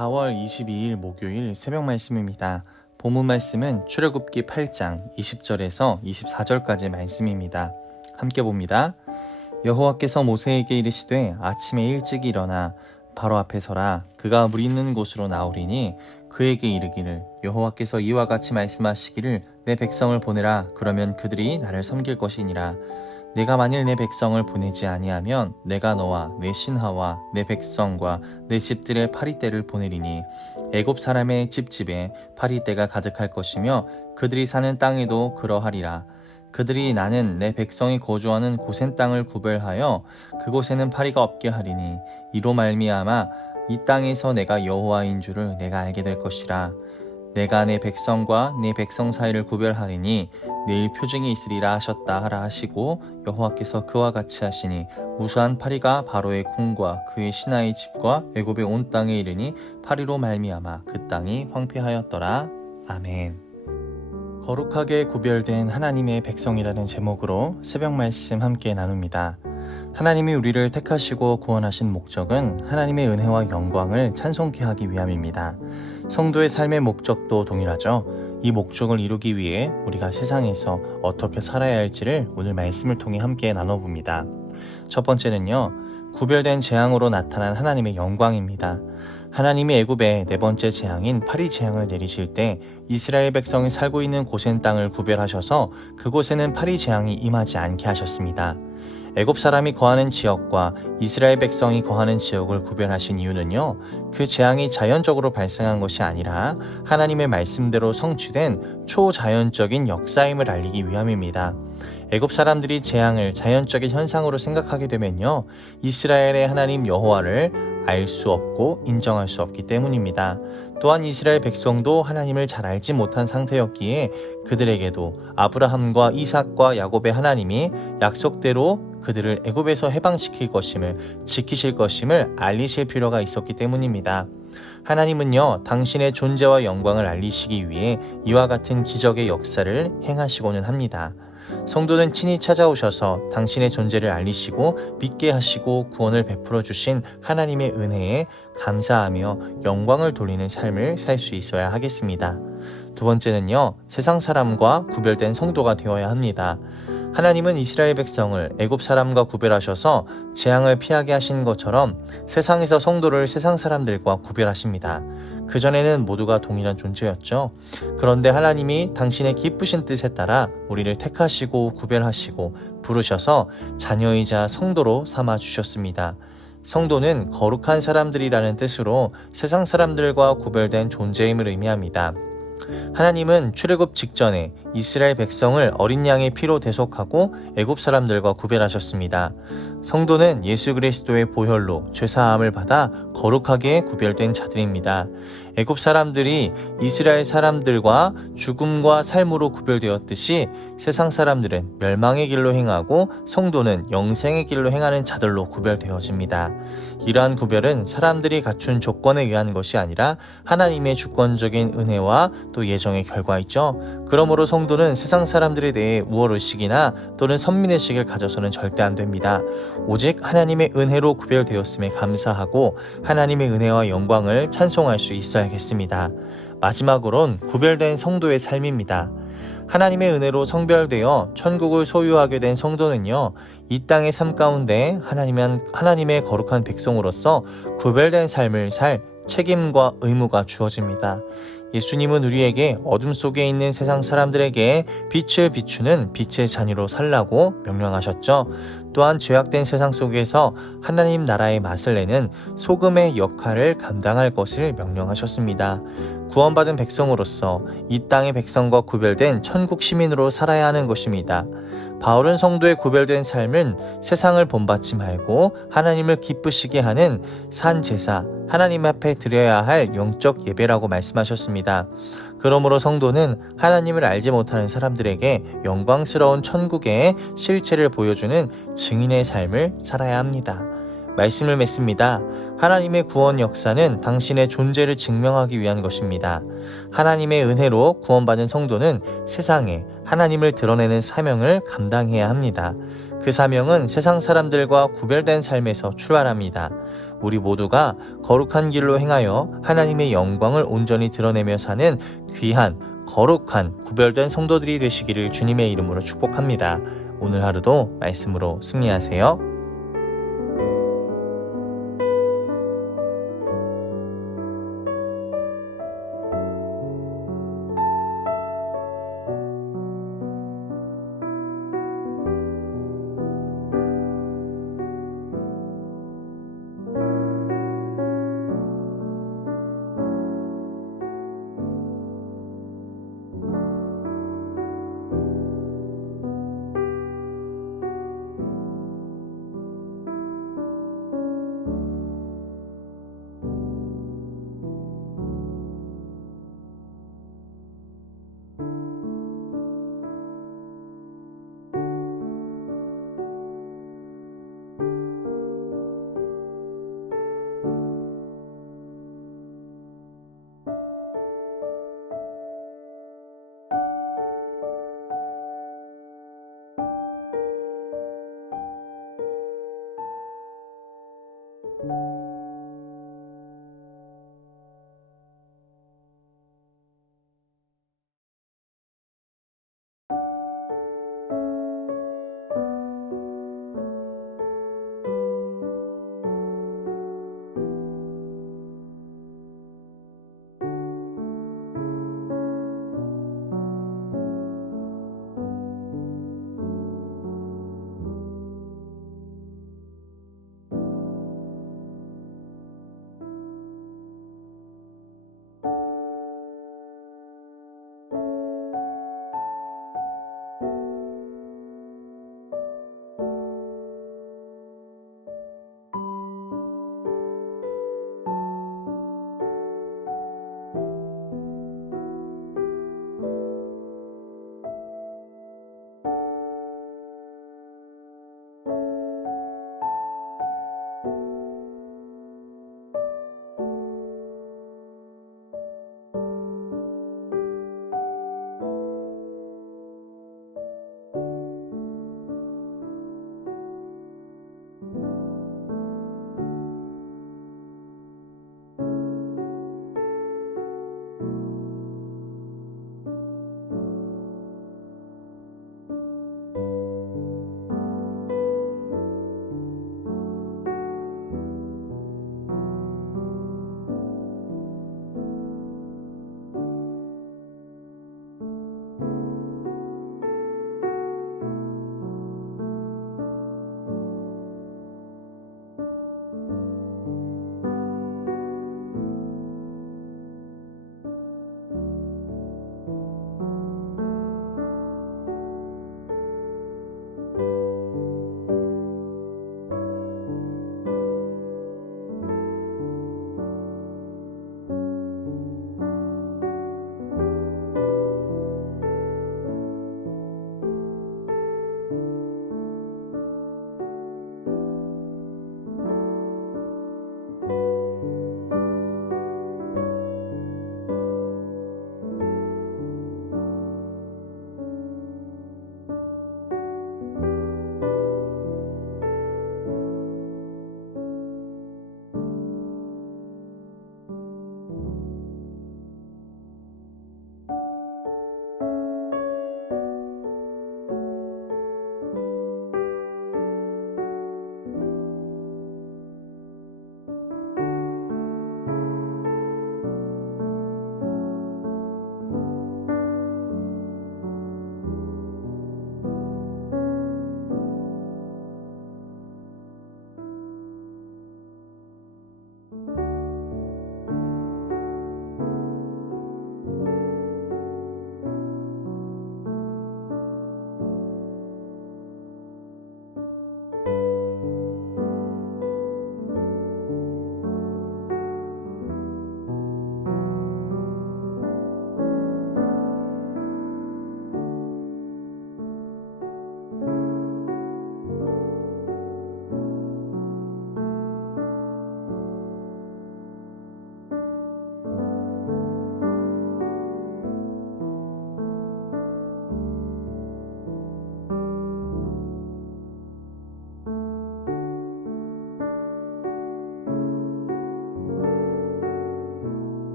4월 22일 목요일 새벽 말씀입니다. 본문 말씀은 출애굽기 8장 20절에서 24절까지 말씀입니다. 함께 봅니다. 여호와께서 모세에게 이르시되 아침에 일찍 일어나 바로 앞에 서라. 그가 물 있는 곳으로 나오리니 그에게 이르기를 여호와께서 이와 같이 말씀하시기를 내 백성을 보내라. 그러면 그들이 나를 섬길 것이니라. 내가 만일 내 백성을 보내지 아니하면 내가 너와 내 신하와 내 백성과 내 집들의 파리떼를 보내리니 애굽 사람의 집집에 파리떼가 가득할 것이며 그들이 사는 땅에도 그러하리라. 그들이 나는 내 백성이 거주하는 고센 땅을 구별하여 그곳에는 파리가 없게 하리니 이로 말미암아 이 땅에서 내가 여호와인 줄을 내가 알게 될 것이라. 내가 내 백성과 내 백성 사이를 구별하리니 내일 표징이 있으리라 하셨다 하라 하시고 여호와께서 그와 같이 하시니 무수한 파리가 바로의 궁과 그의 신하의 집과 애굽의 온 땅에 이르니 파리로 말미암아 그 땅이 황폐하였더라. 아멘. 거룩하게 구별된 하나님의 백성이라는 제목으로 새벽 말씀 함께 나눕니다. 하나님이 우리를 택하시고 구원하신 목적은 하나님의 은혜와 영광을 찬송케 하기 위함입니다. 성도의 삶의 목적도 동일하죠. 이 목적을 이루기 위해 우리가 세상에서 어떻게 살아야 할지를 오늘 말씀을 통해 함께 나눠봅니다. 첫 번째는요, 구별된 재앙으로 나타난 하나님의 영광입니다. 하나님이 애굽에 네 번째 재앙인 파리 재앙을 내리실 때 이스라엘 백성이 살고 있는 고센 땅을 구별하셔서 그곳에는 파리 재앙이 임하지 않게 하셨습니다. 애굽 사람이 거하는 지역과 이스라엘 백성이 거하는 지역을 구별하신 이유는요, 그 재앙이 자연적으로 발생한 것이 아니라 하나님의 말씀대로 성취된 초자연적인 역사임을 알리기 위함입니다. 애굽 사람들이 재앙을 자연적인 현상으로 생각하게 되면요, 이스라엘의 하나님 여호와를 알 수 없고 인정할 수 없기 때문입니다. 또한 이스라엘 백성도 하나님을 잘 알지 못한 상태였기에 그들에게도 아브라함과 이삭과 야곱의 하나님이 약속대로 그들을 애굽에서 해방시킬 것임을, 지키실 것임을 알리실 필요가 있었기 때문입니다. 하나님은요, 당신의 존재와 영광을 알리시기 위해 이와 같은 기적의 역사를 행하시고는 합니다. 성도는 친히 찾아오셔서 당신의 존재를 알리시고 믿게 하시고 구원을 베풀어 주신 하나님의 은혜에 감사하며 영광을 돌리는 삶을 살 수 있어야 하겠습니다. 두 번째는요, 세상 사람과 구별된 성도가 되어야 합니다. 하나님은 이스라엘 백성을 애굽 사람과 구별하셔서 재앙을 피하게 하신 것처럼 세상에서 성도를 세상 사람들과 구별하십니다. 그전에는 모두가 동일한 존재였죠. 그런데 하나님이 당신의 기쁘신 뜻에 따라 우리를 택하시고 구별하시고 부르셔서 자녀이자 성도로 삼아 주셨습니다. 성도는 거룩한 사람들이라는 뜻으로 세상 사람들과 구별된 존재임을 의미합니다. 하나님은 출애굽 직전에 이스라엘 백성을 어린 양의 피로 대속하고 애굽 사람들과 구별하셨습니다. 성도는 예수 그리스도의 보혈로 죄사함을 받아 거룩하게 구별된 자들입니다. 애굽 사람들이 이스라엘 사람들과 죽음과 삶으로 구별되었듯이 세상 사람들은 멸망의 길로 행하고 성도는 영생의 길로 행하는 자들로 구별되어집니다. 이러한 구별은 사람들이 갖춘 조건에 의한 것이 아니라 하나님의 주권적인 은혜와 또 예정의 결과이죠. 그러므로 성도는 세상 사람들에 대해 우월의식이나 또는 선민의식을 가져서는 절대 안 됩니다. 오직 하나님의 은혜로 구별되었음에 감사하고 하나님의 은혜와 영광을 찬송할 수 있어야겠습니다. 마지막으로 구별된 성도의 삶입니다. 하나님의 은혜로 성별되어 천국을 소유하게 된 성도는요, 이 땅의 삶 가운데 하나님의 거룩한 백성으로서 구별된 삶을 살 책임과 의무가 주어집니다. 예수님은 우리에게 어둠 속에 있는 세상 사람들에게 빛을 비추는 빛의 자녀로 살라고 명령하셨죠. 또한 죄악된 세상 속에서 하나님 나라의 맛을 내는 소금의 역할을 감당할 것을 명령하셨습니다. 구원받은 백성으로서 이 땅의 백성과 구별된 천국 시민으로 살아야 하는 것입니다. 바울은 성도의 구별된 삶은 세상을 본받지 말고 하나님을 기쁘시게 하는 산 제사, 하나님 앞에 드려야 할 영적 예배라고 말씀하셨습니다. 그러므로 성도는 하나님을 알지 못하는 사람들에게 영광스러운 천국의 실체를 보여주는 증인의 삶을 살아야 합니다. 말씀을 맺습니다. 하나님의 구원 역사는 당신의 존재를 증명하기 위한 것입니다. 하나님의 은혜로 구원받은 성도는 세상에 하나님을 드러내는 사명을 감당해야 합니다. 그 사명은 세상 사람들과 구별된 삶에서 출발합니다. 우리 모두가 거룩한 길로 행하여 하나님의 영광을 온전히 드러내며 사는 귀한, 거룩한, 구별된 성도들이 되시기를 주님의 이름으로 축복합니다. 오늘 하루도 말씀으로 승리하세요.